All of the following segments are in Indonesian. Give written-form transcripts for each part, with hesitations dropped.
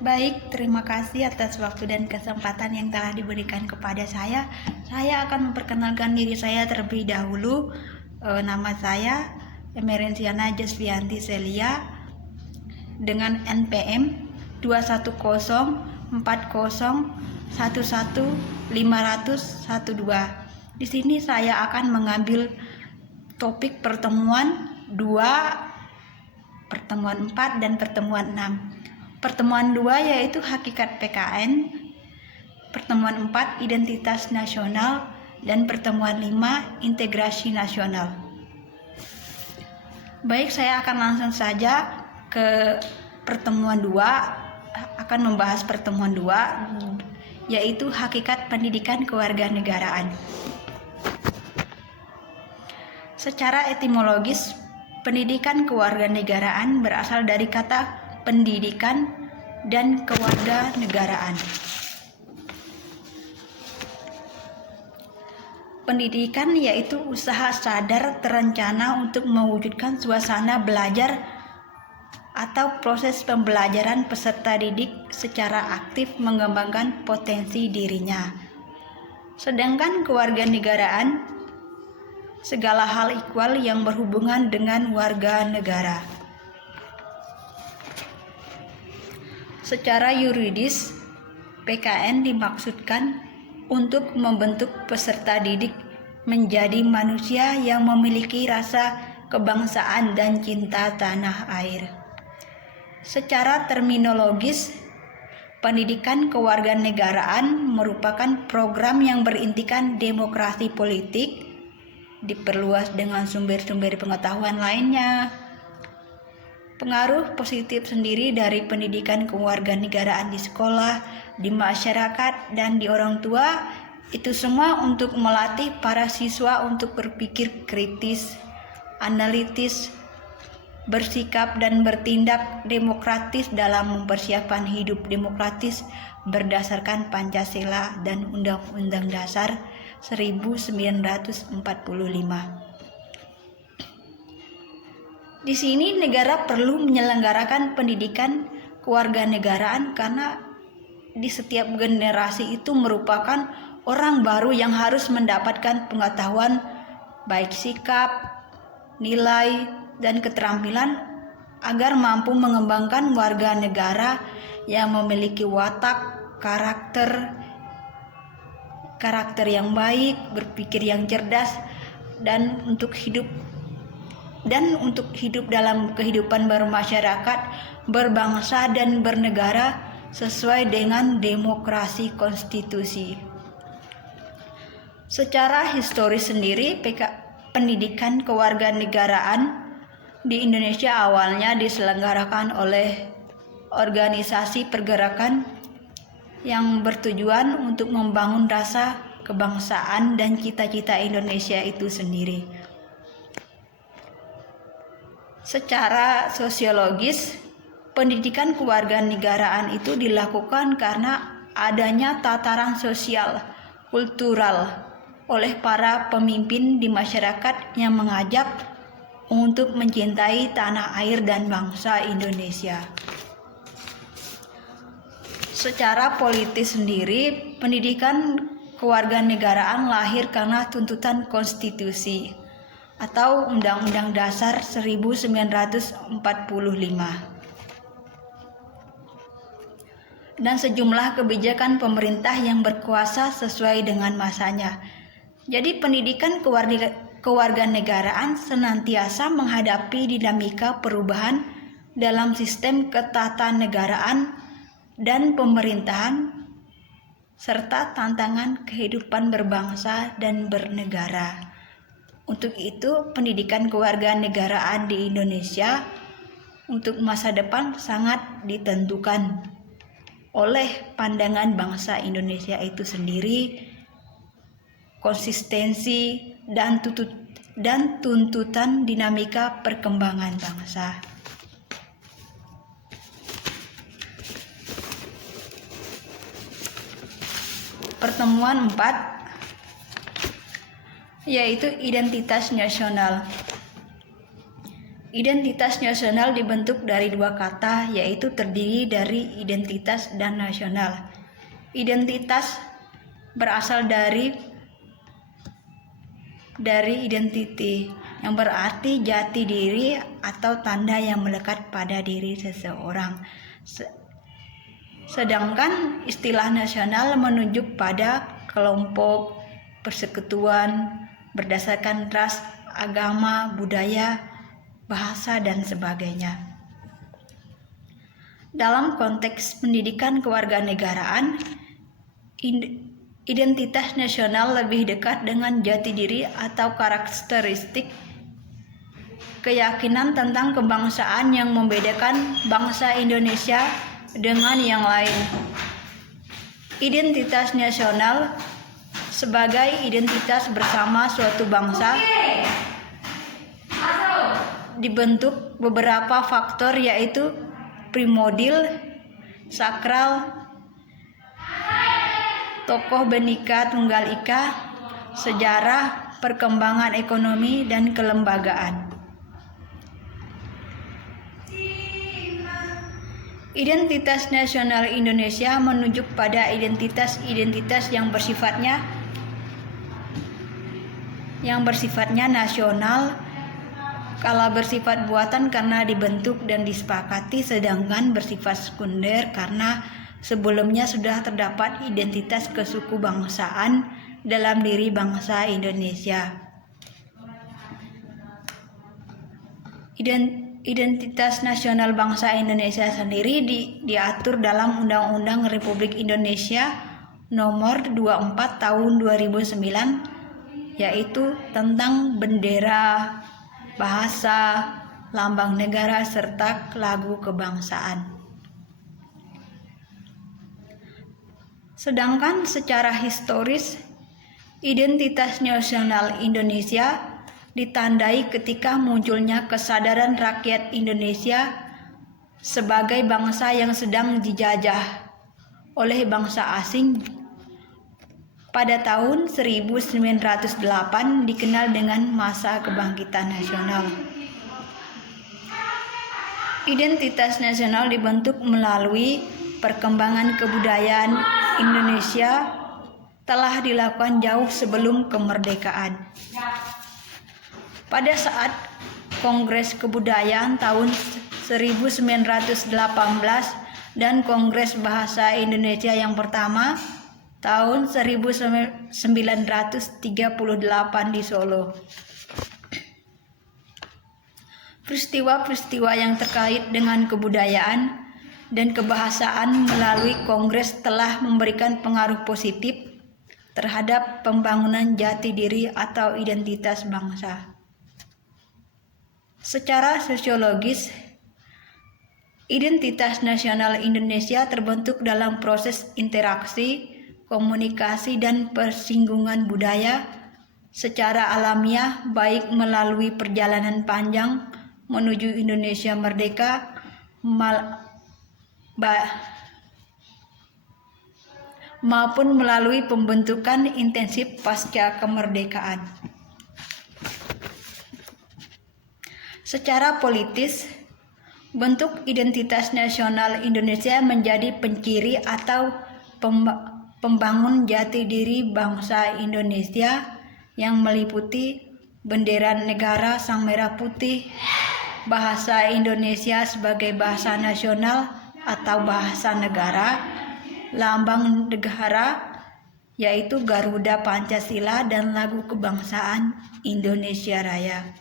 Baik, terima kasih atas waktu dan kesempatan yang telah diberikan kepada saya. Saya akan memperkenalkan diri saya terlebih dahulu. Nama saya Emerensiana Jasvianti Celia dengan NPM 21040111512. Di sini saya akan mengambil topik pertemuan 2, pertemuan 4 dan pertemuan 6. Pertemuan 2 yaitu hakikat PKN, pertemuan 4 identitas nasional, dan pertemuan 5 integrasi nasional. Baik, saya akan langsung saja ke pertemuan 2, akan membahas pertemuan 2 yaitu hakikat pendidikan kewarganegaraan. Secara etimologis, pendidikan kewarganegaraan berasal dari kata pendidikan dan kewarganegaraan. Pendidikan yaitu usaha sadar terencana untuk mewujudkan suasana belajar atau proses pembelajaran peserta didik secara aktif mengembangkan potensi dirinya. Sedangkan kewarganegaraan, segala hal ikhwal yang berhubungan dengan warga negara. Secara yuridis, PKN dimaksudkan untuk membentuk peserta didik menjadi manusia yang memiliki rasa kebangsaan dan cinta tanah air. Secara terminologis, pendidikan kewarganegaraan merupakan program yang berintikan demokrasi politik, diperluas dengan sumber-sumber pengetahuan lainnya. Pengaruh positif sendiri dari pendidikan kewarganegaraan di sekolah, di masyarakat, dan di orang tua, itu semua untuk melatih para siswa untuk berpikir kritis, analitis, bersikap dan bertindak demokratis dalam mempersiapkan hidup demokratis berdasarkan Pancasila dan Undang-Undang Dasar 1945. Di sini negara perlu menyelenggarakan pendidikan kewarganegaraan karena di setiap generasi itu merupakan orang baru yang harus mendapatkan pengetahuan baik sikap, nilai, dan keterampilan agar mampu mengembangkan warga negara yang memiliki watak, karakter yang baik, berpikir yang cerdas, dan untuk hidup dalam kehidupan bermasyarakat, berbangsa, dan bernegara sesuai dengan demokrasi konstitusi. Secara historis sendiri, pendidikan kewarganegaraan di Indonesia awalnya diselenggarakan oleh organisasi pergerakan yang bertujuan untuk membangun rasa kebangsaan dan cita-cita Indonesia itu sendiri. Secara sosiologis, pendidikan kewarganegaraan itu dilakukan karena adanya tataran sosial, kultural oleh para pemimpin di masyarakat yang mengajak untuk mencintai tanah air dan bangsa Indonesia. Secara politis sendiri, pendidikan kewarganegaraan lahir karena tuntutan konstitusi atau Undang-Undang Dasar 1945 dan sejumlah kebijakan pemerintah yang berkuasa sesuai dengan masanya. Jadi pendidikan kewarganegaraan senantiasa menghadapi dinamika perubahan dalam sistem ketatanegaraan dan pemerintahan serta tantangan kehidupan berbangsa dan bernegara. Untuk itu, pendidikan kewarganegaraan di Indonesia untuk masa depan sangat ditentukan oleh pandangan bangsa Indonesia itu sendiri, konsistensi, dan tuntutan dinamika perkembangan bangsa. Pertemuan 4 yaitu identitas nasional. Identitas nasional dibentuk dari dua kata, yaitu terdiri dari identitas dan nasional. Identitas berasal dari identity, yang berarti jati diri atau tanda yang melekat pada diri seseorang. Sedangkan istilah nasional menunjuk pada kelompok, persekutuan berdasarkan ras, agama, budaya, bahasa, dan sebagainya. Dalam konteks pendidikan kewarganegaraan, identitas nasional lebih dekat dengan jati diri atau karakteristik keyakinan tentang kebangsaan yang membedakan bangsa Indonesia dengan yang lain. Identitas nasional sebagai identitas bersama suatu bangsa dibentuk beberapa faktor, yaitu primordial, sakral, tokoh Bhinneka Tunggal Ika, sejarah, perkembangan ekonomi, dan kelembagaan. Identitas nasional Indonesia menunjuk pada identitas-identitas yang bersifatnya nasional, kala bersifat buatan karena dibentuk dan disepakati, sedangkan bersifat sekunder karena sebelumnya sudah terdapat identitas kesukubangsaan dalam diri bangsa Indonesia. Identitas nasional bangsa Indonesia sendiri diatur dalam Undang-Undang Republik Indonesia Nomor 24 Tahun 2009, yaitu tentang bendera, bahasa, lambang negara, serta lagu kebangsaan. Sedangkan secara historis, identitas nasional Indonesia ditandai ketika munculnya kesadaran rakyat Indonesia sebagai bangsa yang sedang dijajah oleh bangsa asing pada tahun 1908, dikenal dengan masa kebangkitan nasional. Identitas nasional dibentuk melalui perkembangan kebudayaan Indonesia telah dilakukan jauh sebelum kemerdekaan. Pada saat Kongres Kebudayaan tahun 1918 dan Kongres Bahasa Indonesia yang pertama tahun 1938 di Solo. Peristiwa-peristiwa yang terkait dengan kebudayaan dan kebahasaan melalui Kongres telah memberikan pengaruh positif terhadap pembangunan jati diri atau identitas bangsa. Secara sosiologis, identitas nasional Indonesia terbentuk dalam proses interaksi, komunikasi, dan persinggungan budaya secara alamiah, baik melalui perjalanan panjang menuju Indonesia merdeka maupun melalui pembentukan intensif pasca kemerdekaan. Secara politis, bentuk identitas nasional Indonesia menjadi penciri atau pembangun jati diri bangsa Indonesia yang meliputi bendera negara sang merah putih, bahasa Indonesia sebagai bahasa nasional atau bahasa negara, lambang negara yaitu Garuda Pancasila, dan lagu kebangsaan Indonesia Raya.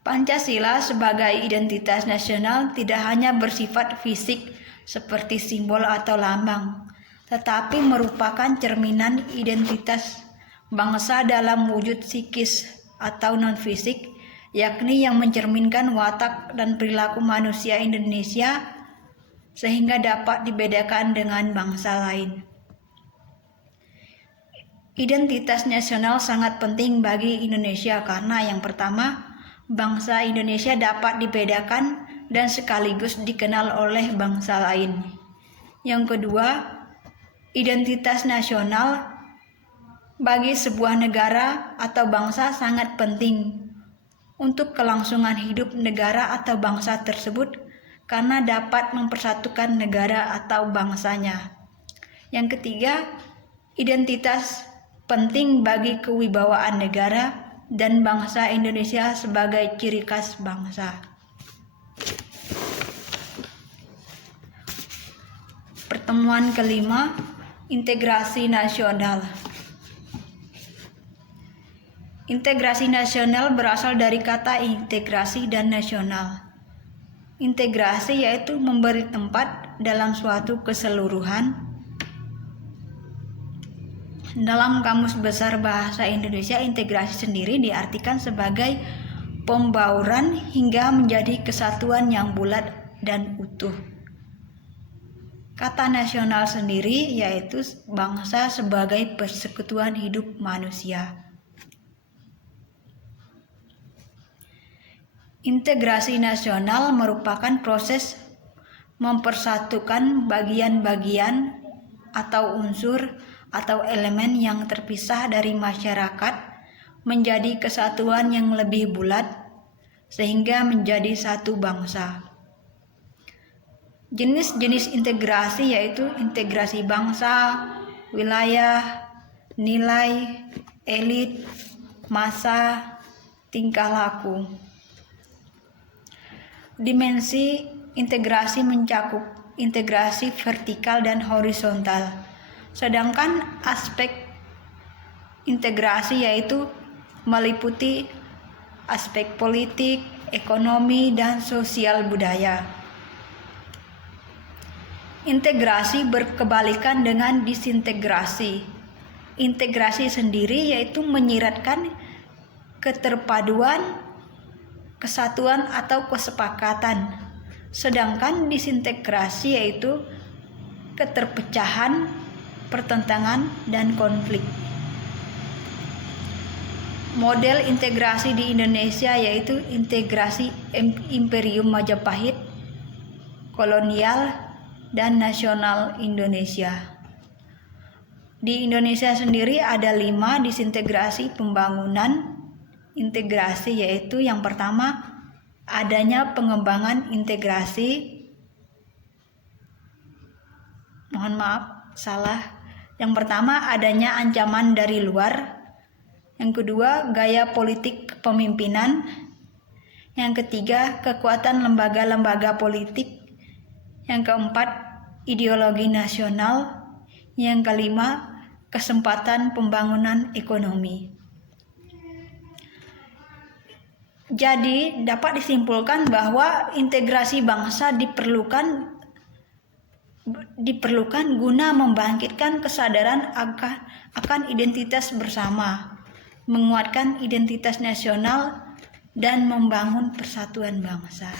Pancasila sebagai identitas nasional tidak hanya bersifat fisik seperti simbol atau lambang, tetapi merupakan cerminan identitas bangsa dalam wujud psikis atau non-fisik, yakni yang mencerminkan watak dan perilaku manusia Indonesia sehingga dapat dibedakan dengan bangsa lain. Identitas nasional sangat penting bagi Indonesia karena yang pertama, bangsa Indonesia dapat dibedakan dan sekaligus dikenal oleh bangsa lain. Yang kedua, identitas nasional bagi sebuah negara atau bangsa sangat penting untuk kelangsungan hidup negara atau bangsa tersebut karena dapat mempersatukan negara atau bangsanya. Yang ketiga, identitas penting bagi kewibawaan negara dan bangsa Indonesia sebagai ciri khas bangsa. Pertemuan kelima, integrasi nasional. Integrasi nasional berasal dari kata integrasi dan nasional. Integrasi yaitu memberi tempat dalam suatu keseluruhan. Dalam Kamus Besar Bahasa Indonesia, integrasi sendiri diartikan sebagai pembauran hingga menjadi kesatuan yang bulat dan utuh. Kata nasional sendiri yaitu bangsa sebagai persekutuan hidup manusia. Integrasi nasional merupakan proses mempersatukan bagian-bagian atau unsur atau elemen yang terpisah dari masyarakat menjadi kesatuan yang lebih bulat sehingga menjadi satu bangsa. Jenis-jenis integrasi yaitu integrasi bangsa, wilayah, nilai, elit, massa, tingkah laku. Dimensi integrasi mencakup integrasi vertikal dan horizontal. Sedangkan aspek integrasi yaitu meliputi aspek politik, ekonomi, dan sosial budaya. Integrasi berkebalikan dengan disintegrasi. Integrasi sendiri yaitu menyiratkan keterpaduan, kesatuan atau kesepakatan. Sedangkan disintegrasi yaitu keterpecahan, pertentangan, dan konflik. Model integrasi di Indonesia yaitu integrasi Imperium Majapahit, kolonial, dan nasional Indonesia. Di Indonesia sendiri ada 5 disintegrasi pembangunan integrasi, yaitu yang pertama adanya pengembangan integrasi. Mohon maaf, salah. Yang pertama adanya ancaman dari luar. Yang kedua gaya politik kepemimpinan. Yang ketiga kekuatan lembaga-lembaga politik. Yang keempat ideologi nasional. Yang kelima kesempatan pembangunan ekonomi. Jadi dapat disimpulkan bahwa integrasi bangsa diperlukan guna membangkitkan kesadaran akan identitas bersama, menguatkan identitas nasional, dan membangun persatuan bangsa.